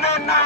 মানে না।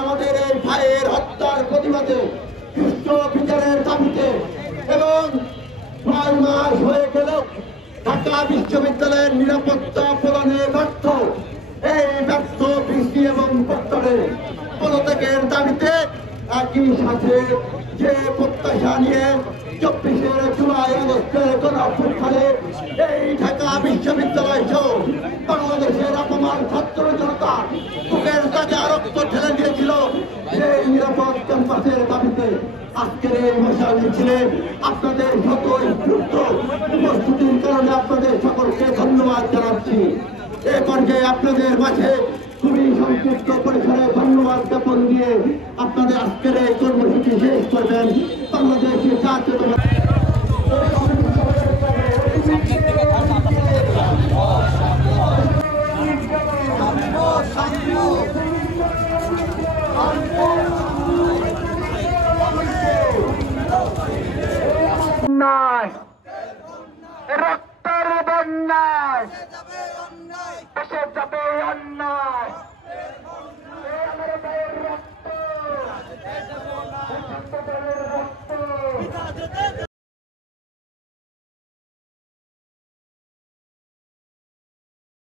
আমাদের এই ভাইয়ের হত্যার প্রতিবাদে সুষ্ঠু বিচারের দাবিতে এবং 6 মাস হয়ে গেল ঢাকা বিশ্ববিদ্যালয়ের নিরাপত্তা প্রদানে ব্যর্থ এই ব্যর্থ ভিসি এবং প্রক্টরের পদত্যাগের দাবিতে একই সাথে যে প্রত্যাশা নিয়ে 24 জুলাই আগস্টের গণঅভ্যুত্থানে এই ঢাকা বিশ্ববিদ্যালয় সহ বাংলাদেশের অপমান ছাত্র জনতা বুকের তাজা রক্ত ঢেলে দিয়েছিল সেই নিরাপদ ক্যাম্পাসের দাবিতে আজকের এই মশাল মিছিলে আপনাদের সকল দ্রুত উপস্থিতির কারণে আপনাদের সকলকে ধন্যবাদ জানাচ্ছি। এ পর্যায়ে আপনাদের মাঝে খুবই সংক্ষিপ্ত পরিসরে ধন্যবাদ জ্ঞাপন দিয়ে আপনাদের আজকের এই কর্মসূচি শেষ করবেন বাংলাদেশের জাতীয় রক্তের বন্যায় এসে যাবে অন্যায়।